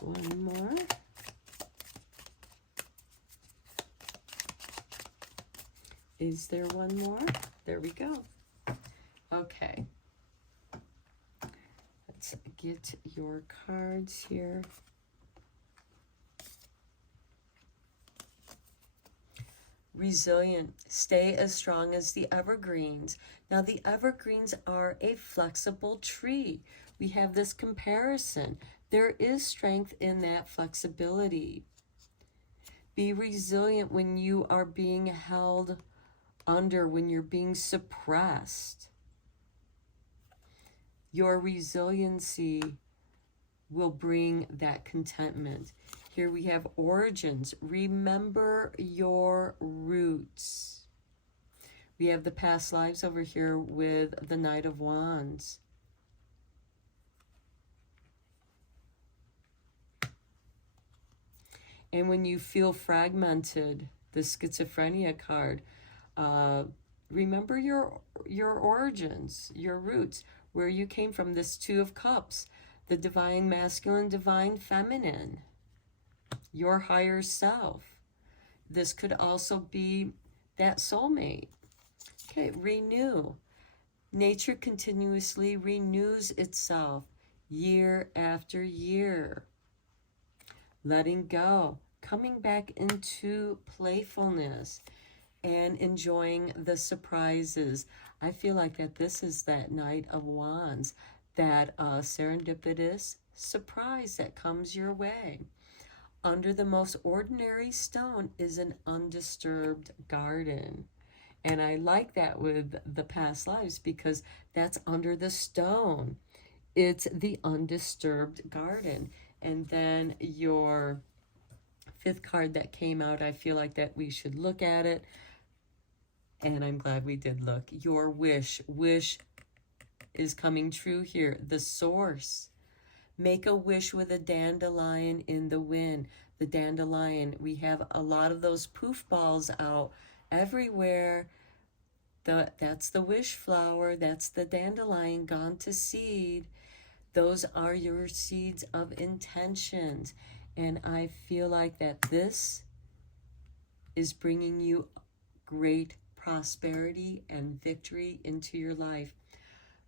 One more. Is there one more? There we go. Okay. Let's get your cards here. Resilient. Stay as strong as the evergreens. Now, the evergreens are a flexible tree. We have this comparison. There is strength in that flexibility. Be resilient when you are being held under, when you're being suppressed. Your resiliency will bring that contentment. Here we have origins. Remember your roots. We have the past lives over here with the Knight of Wands. And when you feel fragmented, the schizophrenia card. Remember your origins, your roots, where you came from. This Two of Cups, the divine masculine, divine feminine, your higher self. This could also be that soulmate. Okay, renew. Nature continuously renews itself year after year. Letting go, coming back into playfulness and enjoying the surprises. I feel like that this is that Knight of Wands, that serendipitous surprise that comes your way. Under the most ordinary stone is an undisturbed garden. And I like that with the past lives, because that's under the stone. It's the undisturbed garden. And then your fifth card that came out, I feel like that we should look at it. And I'm glad we did look. Your wish. Wish is coming true here. The source. Make a wish with a dandelion in the wind. The dandelion, we have a lot of those poof balls out everywhere. That's the wish flower. That's the dandelion gone to seed. Those are your seeds of intentions. And I feel like that this is bringing you great prosperity and victory into your life.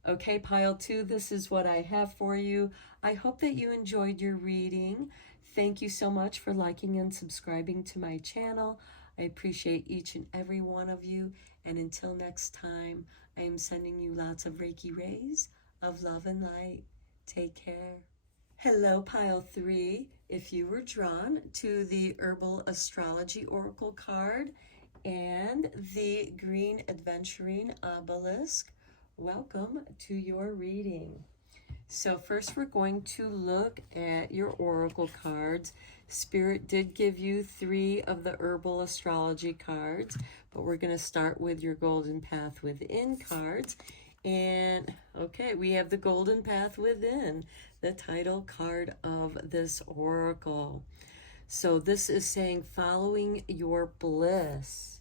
Okay, pile 2, this is what I have for you. I hope that you enjoyed your reading. Thank you so much for liking and subscribing to my channel. I appreciate each and every one of you. And until next time, I am sending you lots of Reiki rays of love and light. Take care. Hello, pile 3. If you were drawn to the Herbal Astrology Oracle card and the Green Adventuring Obelisk, welcome to your reading. So first we're going to look at your oracle cards. Spirit did give you 3 of the Herbal Astrology cards, but we're going to start with your Golden Path Within cards. And okay, we have the Golden Path Within, the title card of this oracle. So this is saying following your bliss.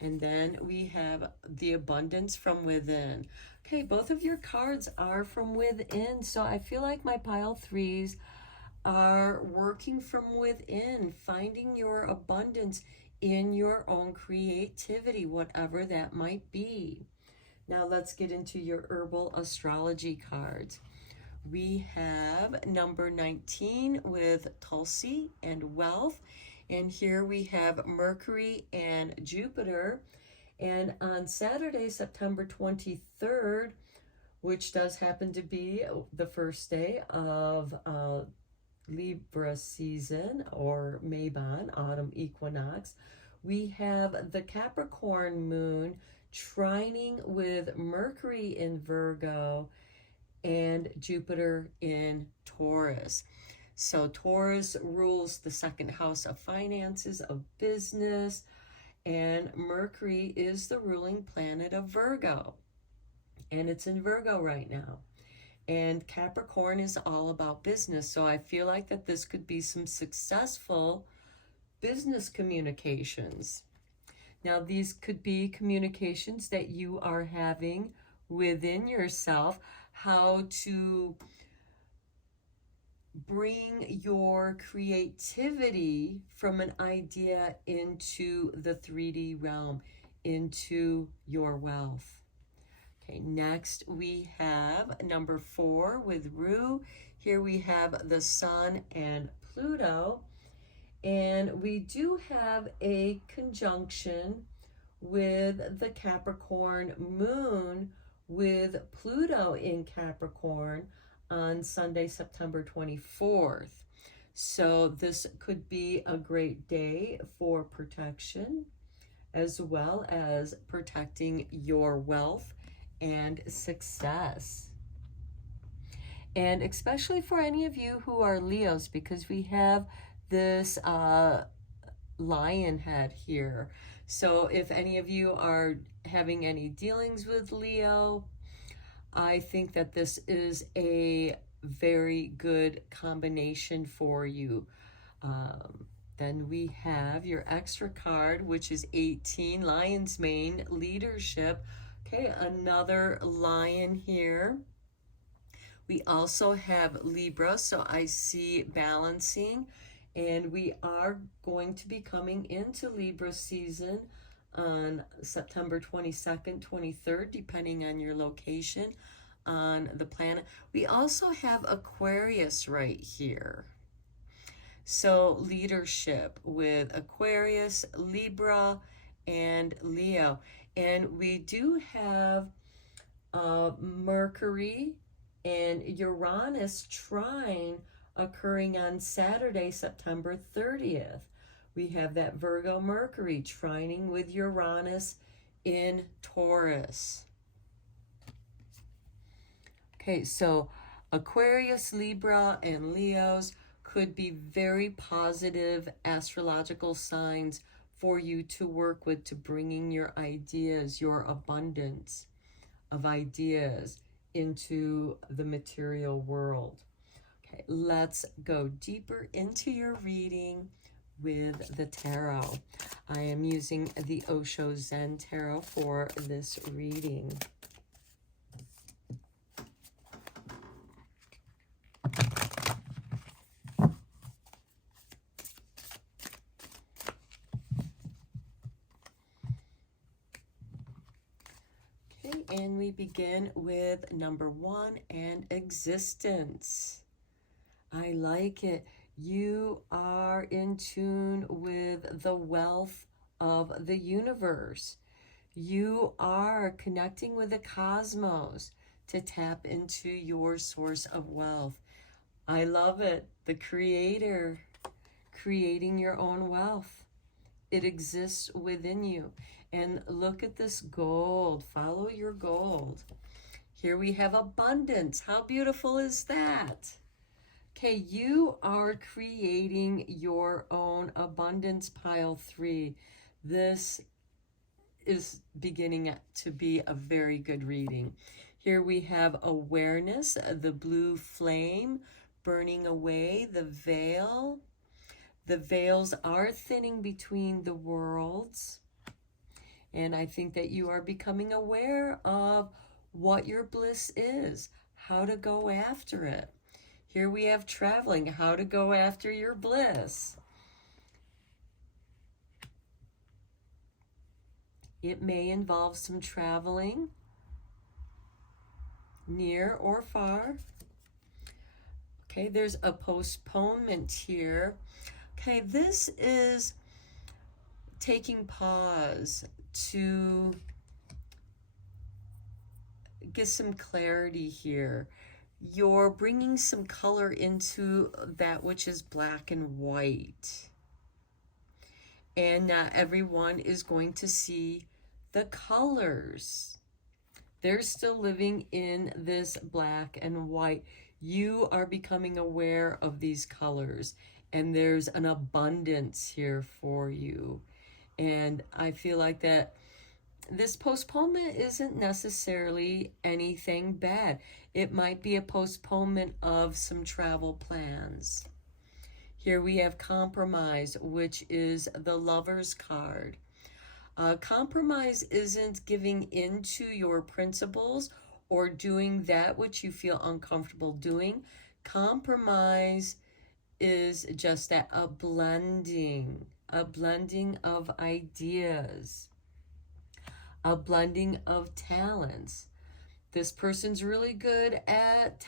And then we have the Abundance from Within. Okay, both of your cards are from within. So I feel like my pile 3s are working from within, finding your abundance in your own creativity, whatever that might be. Now let's get into your Herbal Astrology cards. We have number 19 with Tulsi and Wealth. And here we have Mercury and Jupiter. And on Saturday, September 23rd, which does happen to be the first day of Libra season, or Mabon, autumn equinox, we have the Capricorn moon trining with Mercury in Virgo and Jupiter in Taurus. So Taurus rules the second house of finances, of business, and Mercury is the ruling planet of Virgo. And it's in Virgo right now. And Capricorn is all about business. So I feel like that this could be some successful business communications. Now, these could be communications that you are having within yourself, how to bring your creativity from an idea into the 3D realm, into your wealth. Okay, next we have number 4 with Rue. Here we have the Sun and Pluto. And we do have a conjunction with the Capricorn moon with Pluto in Capricorn on Sunday, September 24th. So this could be a great day for protection, as well as protecting your wealth and success. And especially for any of you who are Leos, because we have this lion head here. So if any of you are having any dealings with Leo, I think that this is a very good combination for you. Then we have your extra card, which is 18, Lion's Mane, Leadership. Okay, another lion here. We also have Libra, so I see balancing, and we are going to be coming into Libra season on September 22nd, 23rd, depending on your location on the planet. We also have Aquarius right here. So leadership with Aquarius, Libra, and Leo. And we do have Mercury and Uranus trine occurring on Saturday, September 30th. We have that Virgo Mercury trining with Uranus in Taurus. Okay, so Aquarius, Libra, and Leos could be very positive astrological signs for you to work with, to bringing your ideas, your abundance of ideas into the material world. Okay, let's go deeper into your reading with the tarot. I am using the Osho Zen Tarot for this reading. And we begin with number 1 and existence. I like it. You are in tune with the wealth of the universe. You are connecting with the cosmos to tap into your source of wealth. I love it. The creator, creating your own wealth. It exists within you. And look at this gold. Follow your gold. Here we have abundance. How beautiful is that? Okay, you are creating your own abundance, pile 3. This is beginning to be a very good reading. Here we have awareness, the blue flame burning away, the veil. The veils are thinning between the worlds. And I think that you are becoming aware of what your bliss is, how to go after it. Here we have traveling, how to go after your bliss. It may involve some traveling, near or far. Okay, there's a postponement here. Okay, this is taking pause to get some clarity here. You're bringing some color into that which is black and white. And not everyone is going to see the colors. They're still living in this black and white. You are becoming aware of these colors, and there's an abundance here for you. And I feel like that this postponement isn't necessarily anything bad. It might be a postponement of some travel plans. Here we have compromise, which is the Lover's card. Compromise isn't giving into your principles or doing that which you feel uncomfortable doing. Compromise is just that, a blending of ideas, a blending of talents. This person's really good at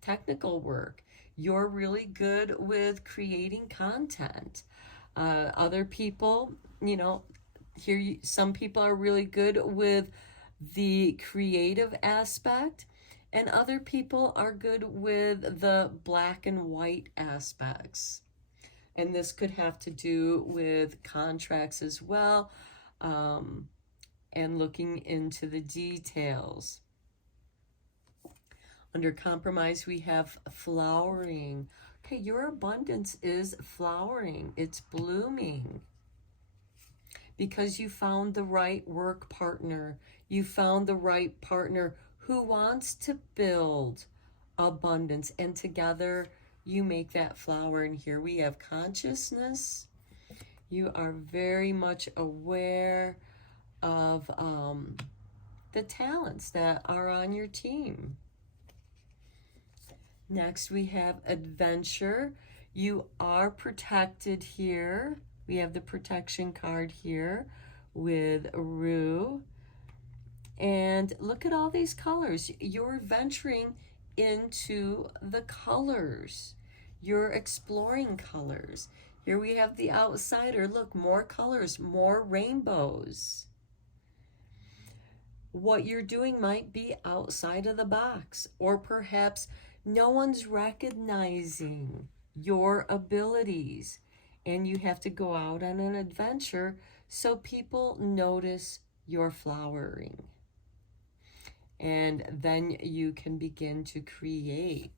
technical work. You're really good with creating content. Other people, some people are really good with the creative aspect, and other people are good with the black and white aspects. And this could have to do with contracts as well, and looking into the details. Under compromise, we have flowering. Okay, your abundance is flowering. It's blooming. Because you found the right work partner. You found the right partner who wants to build abundance. And together, you make that flower. And here we have consciousness. You are very much aware of the talents that are on your team. Next, we have adventure. You are protected here. We have the protection card here with Rue. And look at all these colors. You're venturing into the colors. You're exploring colors. Here we have the outsider. Look, more colors, more rainbows. What you're doing might be outside of the box, or perhaps no one's recognizing your abilities, and you have to go out on an adventure so people notice your flowering. And then you can begin to create.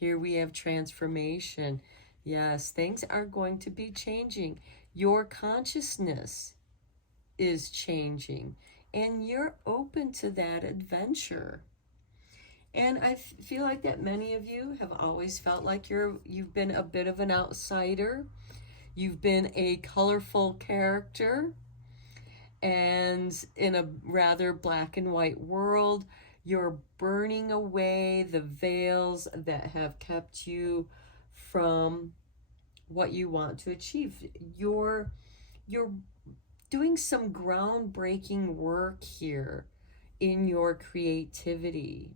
Here we have transformation. Yes, things are going to be changing. Your consciousness is changing, and you're open to that adventure. And I feel like that many of you have always felt like you've been a bit of an outsider. You've been a colorful character, and in a rather black and white world, you're burning away the veils that have kept you from what you want to achieve. You're doing some groundbreaking work here in your creativity.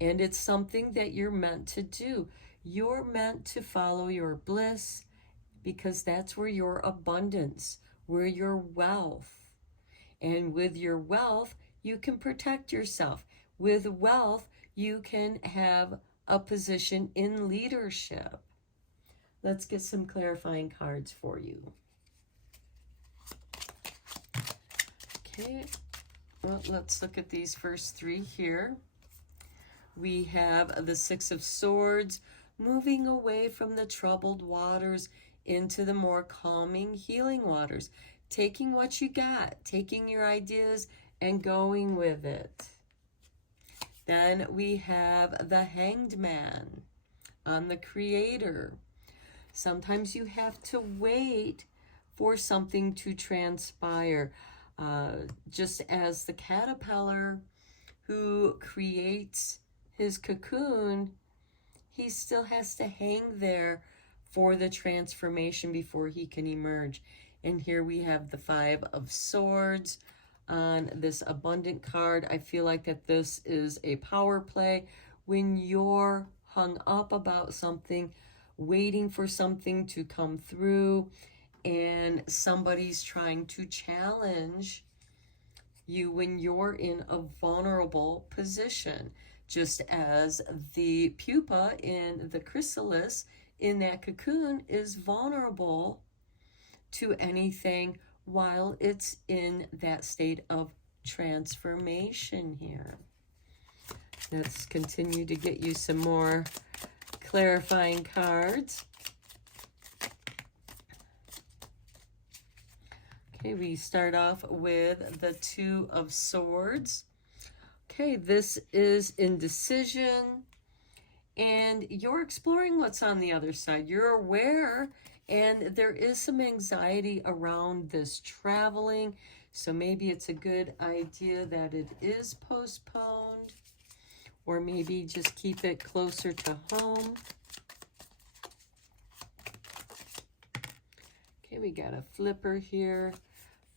And it's something that you're meant to do. You're meant to follow your bliss, because that's where your abundance, where your wealth. And with your wealth, you can protect yourself. With wealth, you can have a position in leadership. Let's get some clarifying cards for you. Okay, well, let's look at these first three here. We have the Six of Swords, moving away from the troubled waters into the more calming, healing waters. Taking what you got, taking your ideas and going with it. Then we have the Hanged Man on the Creator. Sometimes you have to wait for something to transpire. Just as the caterpillar who creates his cocoon, he still has to hang there for the transformation before he can emerge. And here we have the Five of Swords on this abundant card. I feel like that this is a power play. When you're hung up about something, waiting for something to come through, and somebody's trying to challenge you when you're in a vulnerable position, just as the pupa in the chrysalis in that cocoon is vulnerable to anything while it's in that state of transformation here. Let's continue to get you some more clarifying cards. Okay, we start off with the Two of Swords. Okay, this is indecision, and you're exploring what's on the other side. You're aware, and there is some anxiety around this traveling, so maybe it's a good idea that it is postponed, or maybe just keep it closer to home. Okay, we got a flipper here.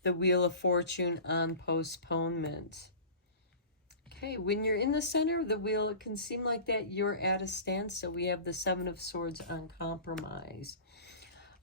The Wheel of Fortune on postponement. Okay, when you're in the center of the wheel, it can seem like that you're at a standstill. We have the Seven of Swords on compromise.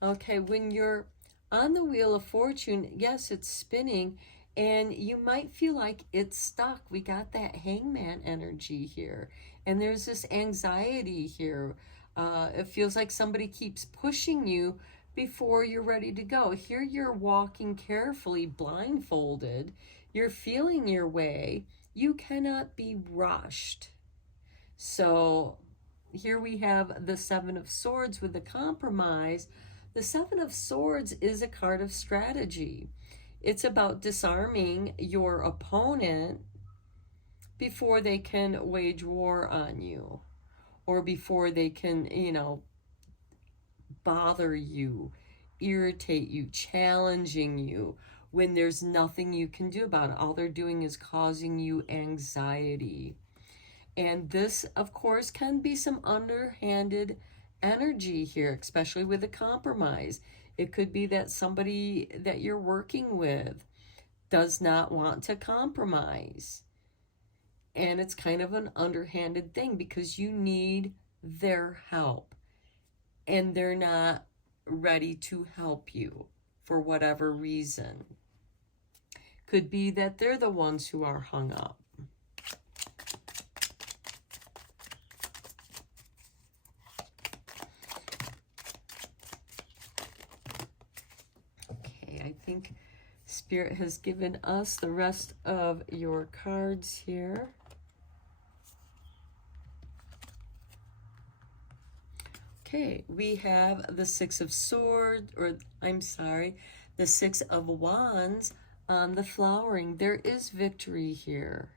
Okay, when you're on the Wheel of Fortune, yes, it's spinning, and you might feel like it's stuck. We got that hangman energy here, and there's this anxiety here. It feels like somebody keeps pushing you before you're ready to go. Here you're walking carefully, blindfolded. You're feeling your way. You cannot be rushed. So here we have the Seven of Swords with the compromise. The Seven of Swords is a card of strategy. It's about disarming your opponent before they can wage war on you, or before they can, bother you, irritate you, challenging you, when there's nothing you can do about it. All they're doing is causing you anxiety. And this, of course, can be some underhanded energy here, especially with a compromise. It could be that somebody that you're working with does not want to compromise. And it's kind of an underhanded thing because you need their help. And they're not ready to help you for whatever reason. Could be that they're the ones who are hung up. Okay, I think Spirit has given us the rest of your cards here. Okay, we have the Six of Swords, or I'm sorry, the Six of Wands on the flowering. There is victory here.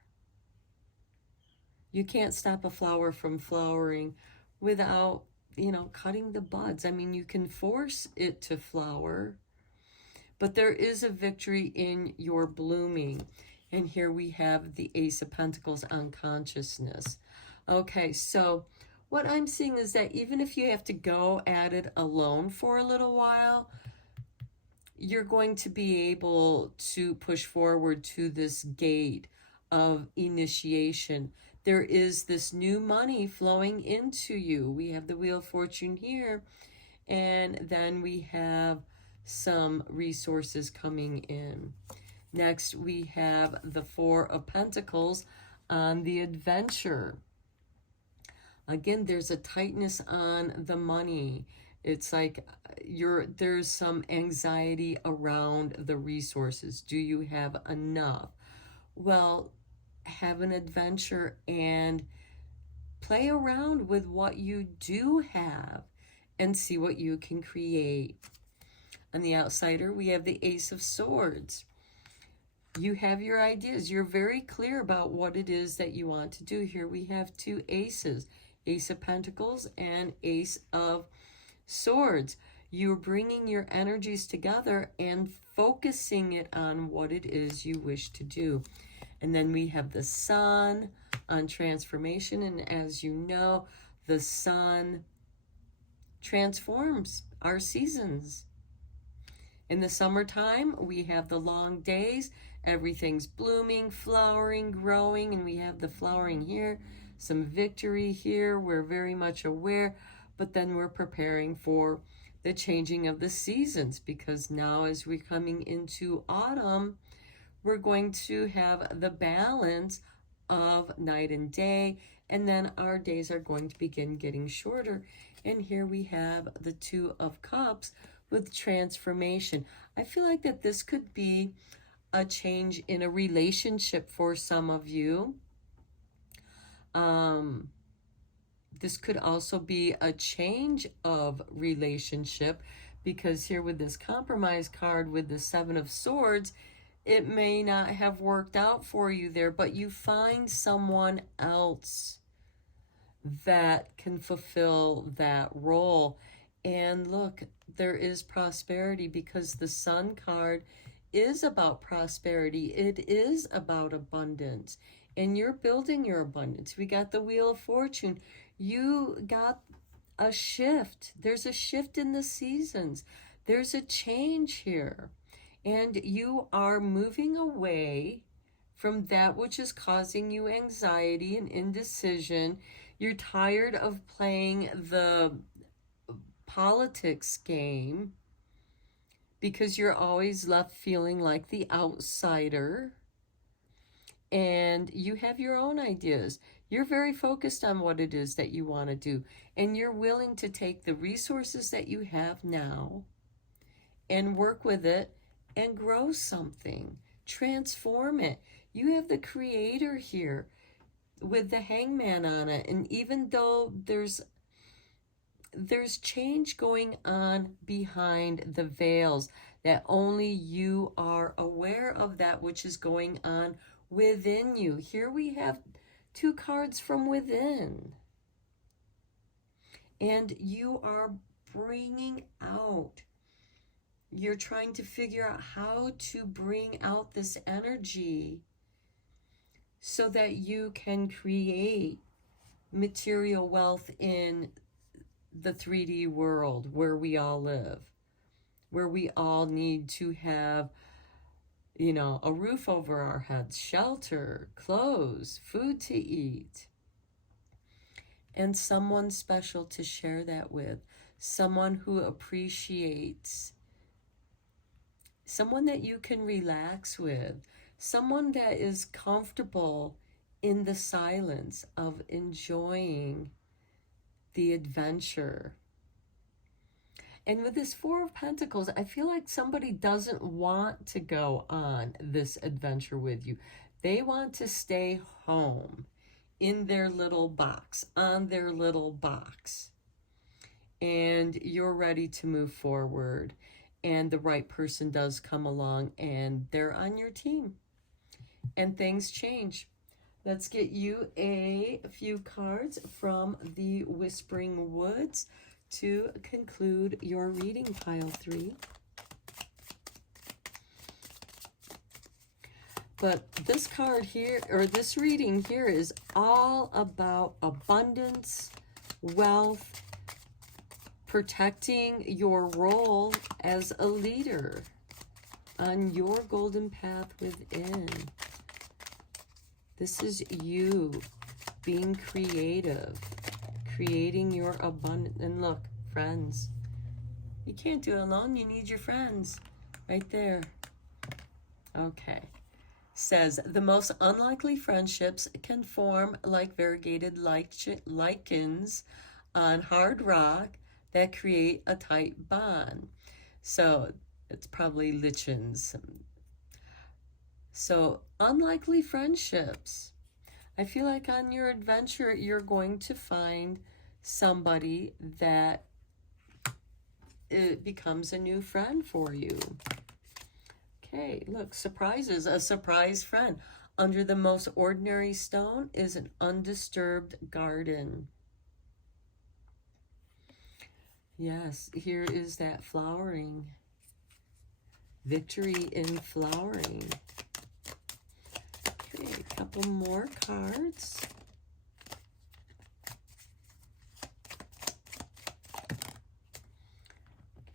You can't stop a flower from flowering without, cutting the buds. I mean, you can force it to flower, but there is a victory in your blooming. And here we have the Ace of Pentacles on consciousness. Okay, so what I'm seeing is that even if you have to go at it alone for a little while, you're going to be able to push forward to this gate of initiation. There is this new money flowing into you. We have the Wheel of Fortune here, and then we have some resources coming in. Next, we have the Four of Pentacles on the adventure. Again, there's a tightness on the money. It's like there's some anxiety around the resources. Do you have enough? Well, have an adventure and play around with what you do have and see what you can create. On the outsider, we have the Ace of Swords. You have your ideas. You're very clear about what it is that you want to do. Here we have two aces, Ace of Pentacles and Ace of Swords. You're bringing your energies together and focusing it on what it is you wish to do. And then we have the Sun on transformation. And as you know, the Sun transforms our seasons. In the summertime, we have the long days. Everything's blooming, flowering, growing, and we have the flowering here. Some victory here. We're very much aware, but then we're preparing for the changing of the seasons, because now as we're coming into autumn, we're going to have the balance of night and day, and then our days are going to begin getting shorter. And here we have the Two of Cups with transformation. I feel like that this could be a change in a relationship for some of you. This could also be a change of relationship, because here with this compromise card with the Seven of Swords, it may not have worked out for you there, but you find someone else that can fulfill that role. And look, there is prosperity, because the Sun card is about prosperity. It is about abundance, and you're building your abundance. We got the Wheel of Fortune. You got a shift. There's a shift in the seasons. There's a change here, and you are moving away from that which is causing you anxiety and indecision. You're tired of playing the politics game, because you're always left feeling like the outsider, and you have your own ideas. You're very focused on what it is that you want to do, and you're willing to take the resources that you have now and work with it and grow something, transform it. You have the Creator here with the Hangman on it, and even though there's change going on behind the veils, that only you are aware of that which is going on within you. Here we have two cards from within, and you are bringing out. You're trying to figure out how to bring out this energy so that you can create material wealth in the 3D world where we all live, where we all need to have, you know, a roof over our heads, shelter, clothes, food to eat, and someone special to share that with, someone who appreciates, someone that you can relax with, someone that is comfortable in the silence of enjoying the adventure. And with this Four of Pentacles, I feel like somebody doesn't want to go on this adventure with you. They want to stay home in their little box, on their little box. And you're ready to move forward. And the right person does come along and they're on your team. And things change. Let's get you a few cards from the Whispering Woods to conclude your reading, pile 3. But this card here, or this reading here, is all about abundance, wealth, protecting your role as a leader on your golden path within. This is you being creative, creating your abundance. And look, friends, you can't do it alone. You need your friends right there. Okay. Says, the most unlikely friendships can form like variegated lichens on hard rock that create a tight bond. So it's probably lichens. So unlikely friendships. I feel like on your adventure, you're going to find somebody that it becomes a new friend for you. Okay, look, surprises, a surprise friend. Under the most ordinary stone is an undisturbed garden. Yes, here is that flowering. Victory in flowering. Okay, a couple more cards.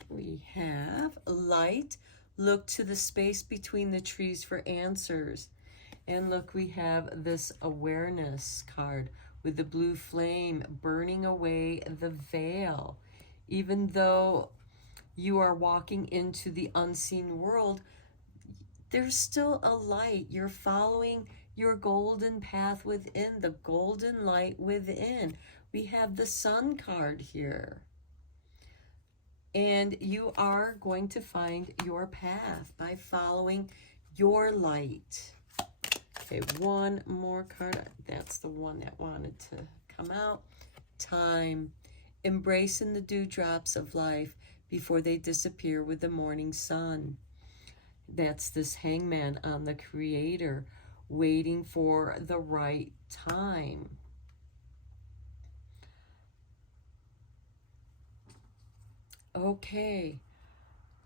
We have light. Look to the space between the trees for answers. And look, we have this awareness card with the blue flame burning away the veil. Even though you are walking into the unseen world, there's still a light. You're following your golden path within, the golden light within. We have the sun card here. And you are going to find your path by following your light. Okay, one more card. That's the one that wanted to come out. Time. Embracing the dewdrops of life before they disappear with the morning sun. That's this hangman on the Creator, waiting for the right time. Okay,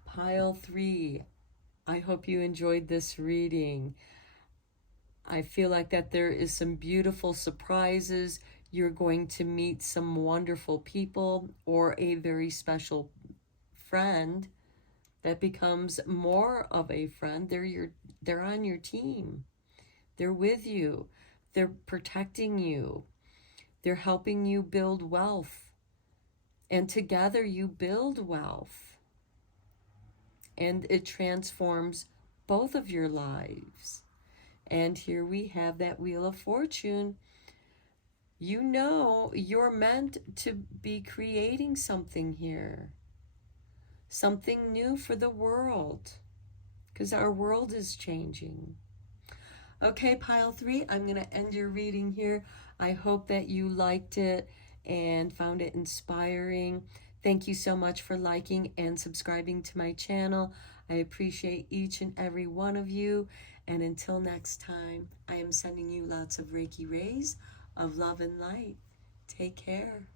pile 3. I hope you enjoyed this reading. I feel like that there is some beautiful surprises. You're going to meet some wonderful people or a very special friend that becomes more of a friend. They're on your team. They're with you. They're protecting you. They're helping you build wealth. And together you build wealth. And it transforms both of your lives. And here we have that Wheel of Fortune. You know you're meant to be creating something here. Something new for the world. Because our world is changing. Okay, pile 3, I'm going to end your reading here. I hope that you liked it and found it inspiring. Thank you so much for liking and subscribing to my channel. I appreciate each and every one of you. And until next time, I am sending you lots of Reiki rays of love and light. Take care.